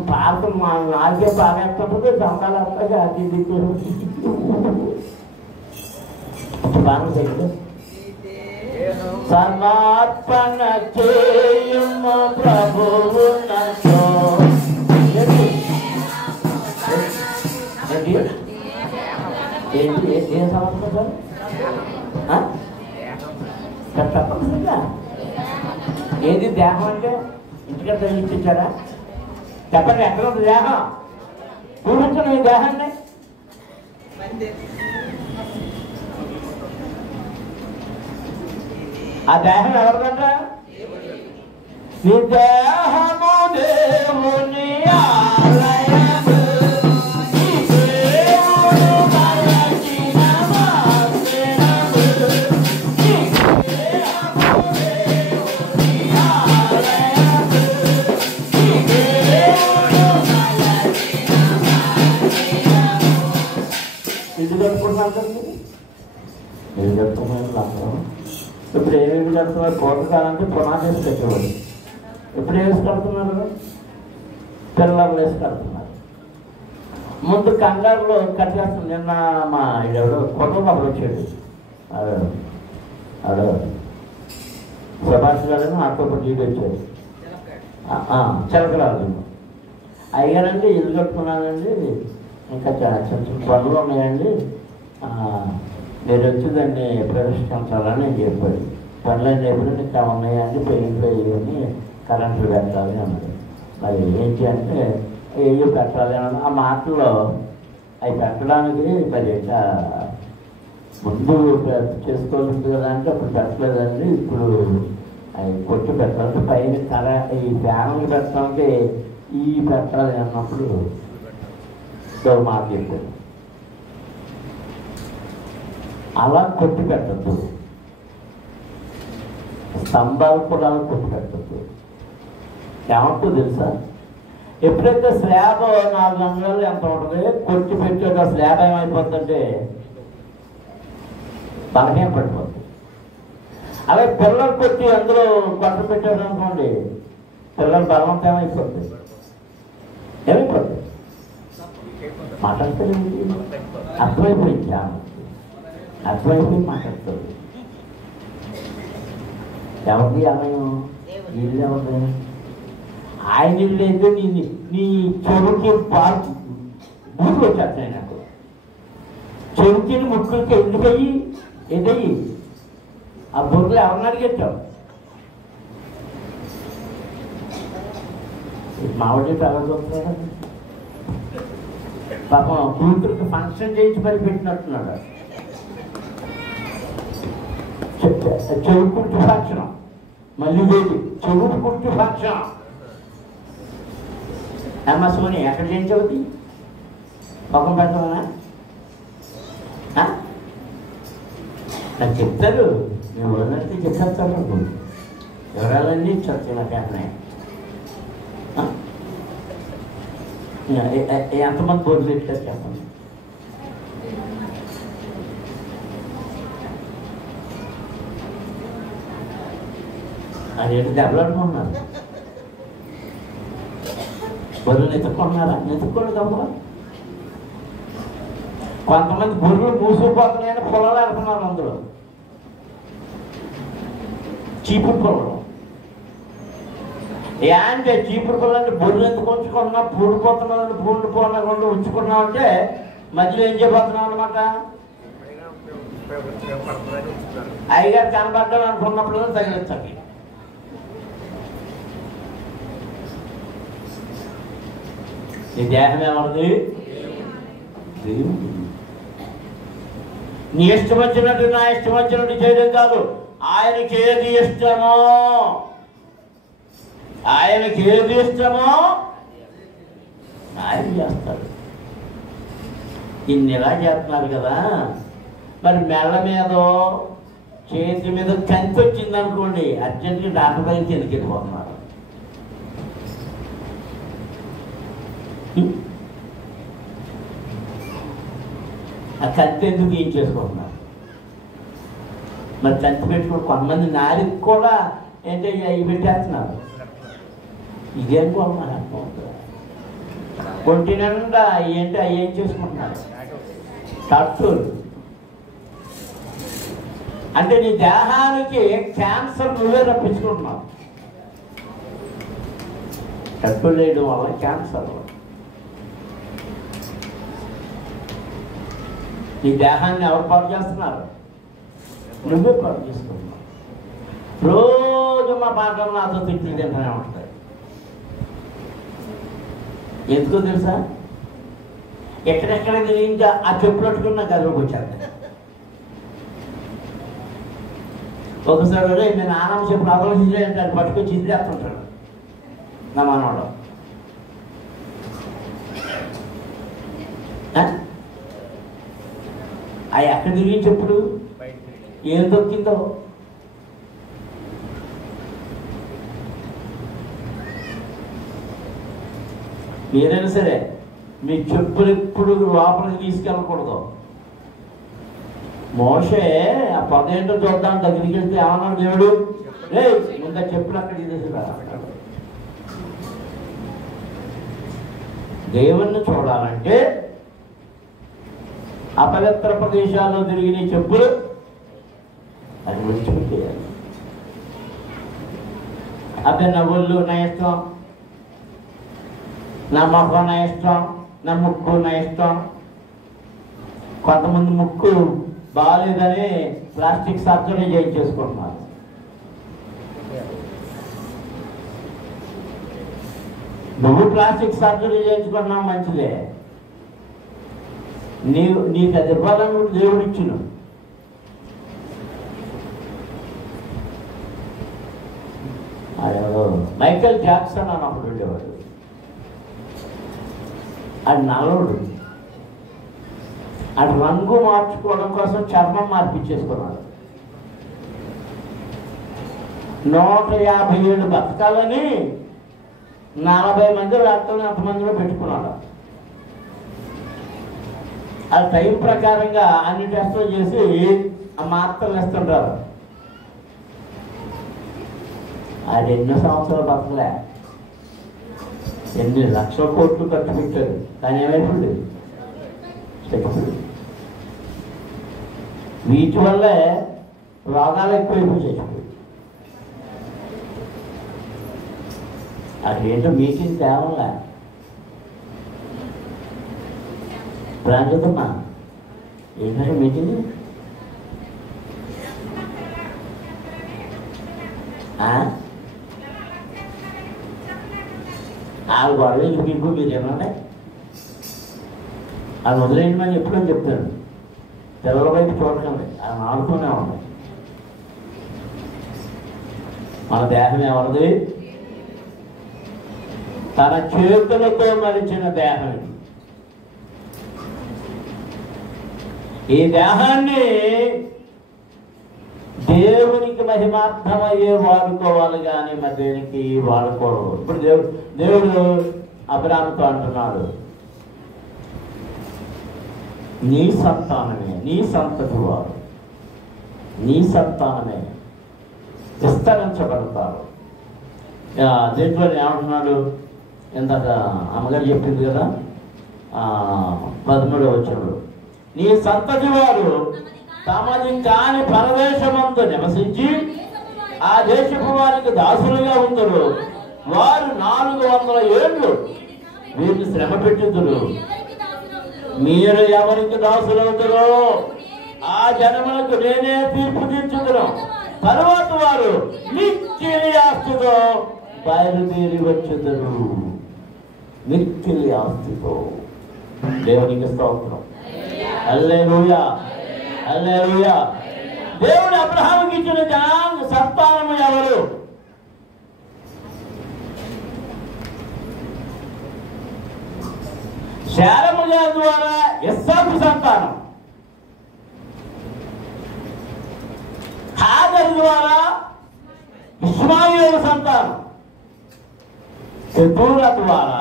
పాత నాకే బాగేస్తుంటుంది, దొంగలు వస్తాయి. అది బాగా సమర్పణ చేయుము ప్రభువునకు. ఏం సమర్పణ సార్ తప్పనిసరిగా? ఏది దేహం అంటే ఇంటికంటే ఇచ్చారా? చెప్పండి, ఎక్కడ ఉంది దేహం? చూపించండి ఈ దేహాన్ని. ఆ దేహం ఎవరిదంట? నీ దేహము దేవుని ఆలయము, నీ దేవుడు మలచిన మందిరము, నీ దేహము దేవుని ఆలయము, నీ దేవుడు మలచిన మందిరము. ఇది కట్టుకుంటున్నారు కదా, ఇది కట్టుకున్నాను. ఇప్పుడు ఏమేమి కడుతున్నారు? పూర్వకాలంటే పునాది వేసి కట్టేవాడు. ఇప్పుడు వేసి కడుతున్నారు, పిల్లలు వేసి కడుతున్నారు. ముందు కంగారులో కట్టేస్తుంది. నిన్న మా ఎవడో కొట్టబాబు వచ్చాడు, ఆడు సుభాష్ గారు ఆటో జీడి వచ్చాడు, చిలకరాలు. అయ్యారండి ఇల్లు కట్టుకున్నానండి, ఇంకా చిన్న చిన్న పనులు ఉన్నాయండి, మీరు వచ్చి దాన్ని ప్రదర్శించాలని చెప్పాడు. పనులన్నీ ఎప్పుడు ఇంకా ఉన్నాయండి, పెయింట్లు వేయని కరెంట్లు పెట్టాలి అన్నది. మరి ఏంటి అంటే ఏవి పెట్టాలి అన్నది. ఆ మాటల్లో అవి పెట్టడానికి మరి ఇంకా ముందు చేసుకోవాల్సింది కదా అంటే అప్పుడు పెట్టలేదండి, ఇప్పుడు అవి కొట్టి పెట్టాలంటే పైన ఈ ఫ్యాన్లు పెట్టడానికి ఈ పెట్టాలి అన్నప్పుడు మాట చెప్పాడు. అలా కొట్టి పెట్టద్దు, స్తంభాలు కూడా కొట్టి పెట్టద్దు. ఏమంటుంది తెలుసా? ఎప్పుడైతే స్లాబ్ 4 అంగుళాలు ఎంత ఉంటుంది, కొట్టి పెట్టాక స్లాబ్ ఏమైపోతుందంటే బలహీన పడిపోతుంది. అలాగే పిల్లలు కొట్టి అందులో కొట్ట పెట్టారు అనుకోండి, పిల్లలు బలవంతం ఏమైపోతుంది, ఏమైపోతుంది మాట్లాడితే అర్థమైపోయింది, అర్థమైపోయి మాట్లాడుతుంది. ఎవరిది అమయం? ఇల్లు ఎవరిది? ఆయన ఇల్లు అయితే నీ చెరువుకి బూట్లు వచ్చేస్తాయి. నాకు చెరువుకి ముక్కులకి ఎందుకయ్యి ఏదయ్యి ఆ బూట్లు ఎవరిని అడిగేచ్చావు? మామిడి ఎవరు చూస్తున్నాడు? పాపం కూతురికి ఫంక్షన్ చేయించి మరి పెట్టినట్టున్నాడు. చెవుడు కుర్చీ ఫంక్షన్, మళ్ళీ లేదు చెవుడు కుర్చీ ఫంక్షన్. అమ్మ సోని ఎక్కడ చేయించవుద్ది? పక్కన పెట్టమనా? నాకు చెప్తారు, మేము వదిలితే చెప్పేస్తాను. వివరాలన్నీ చర్చ నాకు అన్నాయి. ఎంతమంది బోర్లు ఇచ్చారు చెప్పండి. అది ఏంటి దెబ్బలాడుకుంటున్నారు? బొర్రెలు ఎత్తుకుంటున్నారా? ఎత్తుకోండి తప్ప. కొంతమంది బొర్రెలు మూసుకుపోతున్నాయని పొలాలు ఆడుతున్నారు. అందులో చీపురు పొలం అంటే చీపురు పొలాన్ని బొర్రెలు ఎందుకు ఉంచుకున్నా, పూడిపోతున్నావు, పూళ్ళు పోకుండా ఉంచుకున్నావు అంటే మధ్యలో ఏం చేయబోతున్నావు అనమాట. అయ్యగారు కనబడ్డాడు అనుకున్నప్పుడు తగిలించండి. నీ దేహం ఏమన్నది? నీ ఇష్టం వచ్చినట్టు నా ఇష్టం వచ్చినట్టు చేయడం కాదు. ఆయనకి ఏది ఇష్టమో, ఆయనకి ఏది ఇష్టమో ఆయన చేస్తాడు. ఇన్ని ఇలా చేస్తున్నారు కదా, మరి మెల్ల మీదో చేతి మీద కంతి వచ్చింది అనుకోండి, అర్జెంట్గా డాక్టర్ దగ్గరికి ఎందుకు వెళ్ళిపోతున్నారు? ఆ కంతి ఎందుకు ఏం చేసుకుంటున్నారు? మరి కంతి పెట్టుకుని కొంతమంది నారికి కూడా ఏంటి అవి పెట్టేస్తున్నారు. ఇదేం కొన్నారు ఒంటి నిండా ఏంటి అవి ఏం చేసుకుంటున్నారు? తట్టులు. అంటే నీ దేహానికి క్యాన్సర్ నువ్వే రప్పించుకుంటున్నావు. తట్టులు వేయడం వల్ల క్యాన్సర్. నీ దేహాన్ని ఎవరు పాడు చేస్తున్నారు? నువ్వే పాడు చేసుకుంటున్నావు. రోజు మా పాటలు నాతో తిట్లు తింటూనే ఉంటాయి. ఎందుకో తెలుసా? ఎక్కడెక్కడ ఇంకా ఆ చెప్పులు పట్టుకున్న గదిలోకి వచ్చాను. ఒకసారి నేను ఆనంద చెప్పులు ఆలోచించే అంటాడు, పట్టుకొచ్చి ఇదిలేస్తుంటాడు నా మనవాడు. అవి ఎక్కడ తిరిగి చెప్పుడు ఏం దొక్కిందో. మీరైనా సరే మీ చెప్పులు ఎప్పుడు లోపలికి తీసుకెళ్ళకూడదు. మోషే ఆ పదేంటో చూద్దాం దగ్గరికి వెళ్తే ఏమన్నాడు దేవుడు, రే ముందు చెప్పులు అక్కడ తీసుకురా. దేవుణ్ణి చూడాలంటే అపవిత్ర ప్రదేశాల్లో తిరిగిన చెప్పులు అది విడిచిపెట్టేయాలి. అదే నా ఒళ్ళు నా ఇష్టం, నా మొహం నా ఇష్టం, నా ముక్కు నా ఇష్టం. కొంతమంది ముక్కు బాగాలేదని ప్లాస్టిక్ సర్జరీ చేయించేసుకుంటున్నారు. నువ్వు ప్లాస్టిక్ సర్జరీ చేయించుకున్నావు మంచిదే, నీకు అది ఇవ్వాలని కూడా దేవుడు ఇచ్చును. మైకేల్ జాక్సన్ అని ఒకడు ఉండేవాడు. అది నల్లడు. అది రంగు మార్చుకోవడం కోసం చర్మం మార్పించేసుకున్నాడు. 157 బతకాలని 40 మంది డాక్టర్లు ఎంతమందిలో పెట్టుకున్నాడు. అది టైం ప్రకారంగా అన్ని టెస్టులు చేసి ఆ మాత్రలు ఇస్తుంటారు. అది ఎన్నో సంవత్సరాలు బతకలే, ఎన్ని లక్షల కోట్లు ఖర్చు పెట్టారు, కానీ ఏమైపోయింది చచ్చిపోయింది. వీటి వల్లే రోగాలు ఎక్కువైపోయి చచ్చిపోయింది. అదేంటో మీటింగ్ తేవలే ప్లాన్ చేద్దామా ఏంటంటే మీటింగ్ వాళ్ళు గొడవ మీకు మీరు ఏమన్నా అది వదిలేయండి అని ఎప్పుడని చెప్తాను. పిల్లల వైపు చూడకండి, అది ఆడుతూనే ఉంది. మన దేహం ఎవరిది? తన చేతులతో మరిచిన దేహం. ఈ దేహాన్ని దేవునికి మహిమార్థమయ్యే వాడుకోవాలి, కానీ మరి దేనికి వాడుకోవడం. ఇప్పుడు దేవుడు అబ్రాహాముతో అంటున్నాడు, నీ సంతానమే, నీ సంతతి వారు, నీ సంతానమే విస్తరించబడతారు. దీంట్లో ఏమంటున్నాడు? ఇందాక అమ్మగారు చెప్పింది కదా 13వ వచనంలో, నీ సంతతి వారు తమది కాని పరదేశమందు నివసించి ఆ దేశపు వారికి దాసులుగా ఉందరు. వారు 400 ఏళ్ళు వీరిని శ్రమ పెట్టుదురు. మీరు ఎవరికి దాసులవుతారో ఆ జనములకు నేనే తీర్పు తీర్చుదును. తరువాత వారు మిక్కిలి ఆస్తితో బయలుదేరి వచ్చుదురు. మిక్కిలి ఆస్తితో. దేవునికి స్తోత్రం. హల్లెలూయా, హల్లెలూయా. దేవుడు అబ్రహాముకి ఇచ్చిన సంతానము ఎవరు? శారము గారి ద్వారా ఇస్సాకు సంతానం, హాగరు ద్వారా ఇష్మాయేలు సంతానం, కెతూరా ద్వారా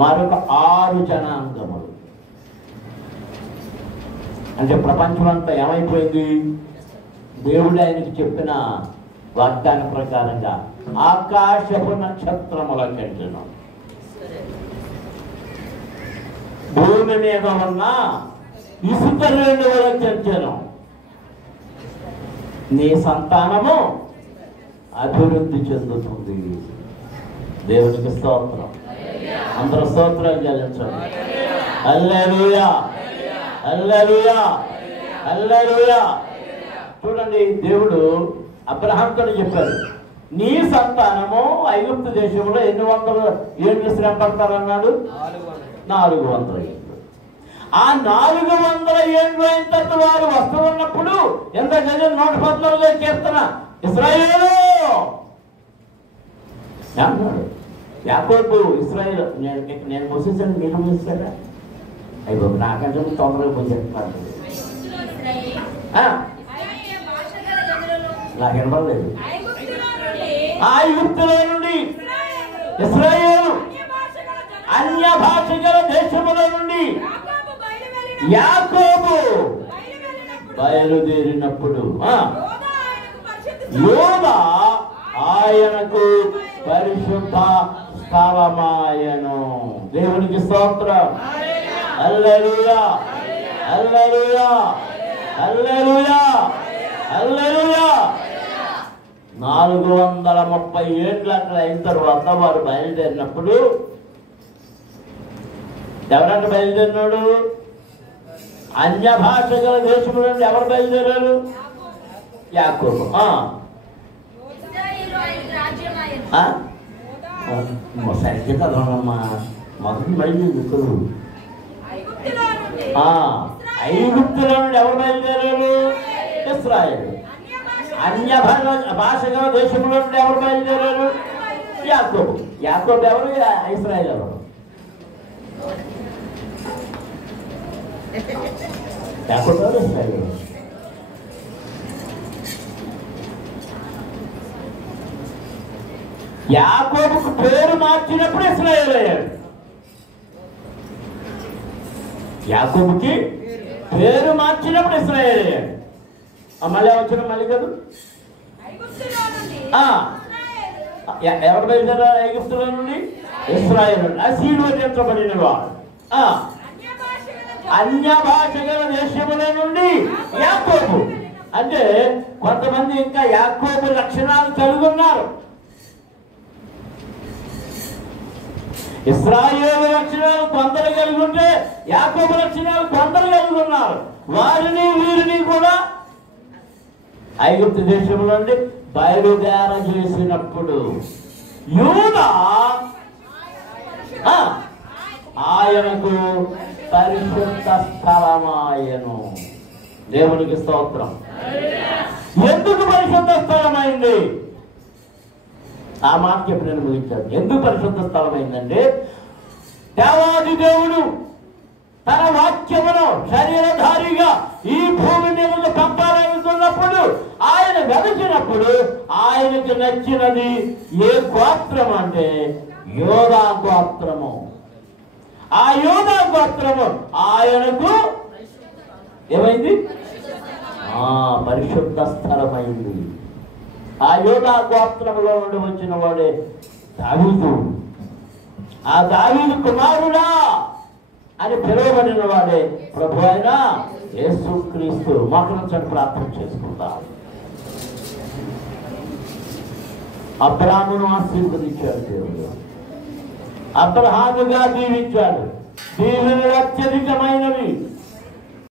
మరొక 6 జనాంగములు. అంటే ప్రపంచం అంతా ఏమైపోయింది? దేవుడు ఆయనకి చెప్పిన వాగ్దాన ప్రకారంగా ఆకాశపు నక్షత్రముల కంటెను, భూమి మీద ఉన్న ఇసుక రేణువుల కంటెను. నీ సంతానము అభివృద్ధి చెందుతుంది. దేవునికి స్తోత్రం. అందరూ స్తోత్రాలు చెల్లించండి. హల్లెలూయా, హల్లెలూయా, హల్లెలూయా. చూడండి, దేవుడు అబ్రహాముతో చెప్పారు, నీ సంతానము ఐగుప్తు దేశంలో ఎన్ని 100 ఏళ్ళు శ్రమ పడతారన్నాడు? 400 ఏళ్ళు. ఆ 400 ఏళ్ళు అయిన తర్వాత వారు వస్తూ ఉన్నప్పుడు ఎంత చదివిన 114 కీర్తన ఇశ్రాయేలు అన్నాడు. యాకోబు ఇశ్రాయేలు నేను మూసేసాను, మీరు మూసేసారా? అయిపో నాకంటే తొందరగా మూసేస్తున్నాను. నాకు వినపడలేదు. ఐగుప్తులో నుండి ఇశ్రాయేలు అన్య భాష గల దేశముల నుండి యాకోబు బయలుదేరినప్పుడు యోదా ఆయనకు పరిశుద్ధ స్థలమాయను. దేవునికి స్తోత్రం. హల్లెలూయా, హల్లెలూయా, హల్లెలూయా, హల్లెలూయా. 430 ఏళ్ళు అక్కడ అయిన తర్వాత వారు బయలుదేరినప్పుడు ఎవరంటే బయలుదేరినాడు? అన్య భాష గల దేశం నుండి ఎవరు బయలుదేరారు? యాకోబు. సరిగ్గా చదవనమ్మా, మొదటి బయలుదేరు. ఐగుప్తులో నుండి ఎవరు బయలుదేరారు? ఇశ్రాయేలు. అన్య భాష గల దేశంలో నుండి ఎవరు బయలుదేరారు? యాకోబు. యాకోబు ఎవరు? ఇశ్రాయేలు ఎవరు? యాకోబు ఎవరు? ఇశ్రాయేలు ఎవరు? యాకోబుకు పేరు మార్చినప్పుడు ఇశ్రాయేలు అయ్యాడు. యాకోబుకి పేరు మార్చినప్పుడు ఇశ్రాయేలు అయ్యాడు. మళ్ళీ వచ్చిన మళ్ళీ కాదు. ఎవరు బయలుదేరారు? ఐగుప్తులో నుండి ఇశ్రాయేలు. ఆశీర్వదించబడిన వాడు. అన్య భాష గల దేశముల నుండి యాకోబు. అంటే కొంతమంది ఇంకా యాకోబు లక్షణాలు కలిగి ఉన్నారు. ఇశ్రాయేలు లక్షణాలు కొందరు కలిగి ఉంటే యాకోబు లక్షణాలు కొందరు కలిగి ఉన్నారు. వారిని వీరిని కూడా ఐగుప్తు దేశంలో నుండి బయలుదేర చేసినప్పుడు యూదా ఆయనకు పరిశుద్ధ స్థలమాయను. దేవునికి స్తోత్రం. ఎందుకు పరిశుద్ధ స్థలమైంది? ఆ మాట చెప్పి నేను ముగించాను. ఎందుకు పరిశుద్ధ స్థలమైందంటే దేవాది దేవుడు తన వాక్యమును శరీరధారిగా ఈ భూమి మీద పంపాలనుకున్నప్పుడు ఆయన వెలిచినప్పుడు ఆయనకు నచ్చినది ఏ గోత్రం అంటే యోదా గోత్రము. ఆ యోదా గోత్రము ఆయనకు ఏమైంది? పరిశుద్ధ స్థలమైంది. ఆ యోదా గోత్రములో నుండి వచ్చిన వాడే దావీదు. ఆ దావీదు కుమారుడా అని పిలువబడిన వాడే ప్రభు అయిన యేసుక్రీస్తు. మోకరించండి, ప్రార్థన చేసుకుందాం. అబ్రాహామును ఆశీర్వదించాడు దేవుడు. అబ్రహాముగా దీవించాడు. దీవెనలు అత్యధికమైన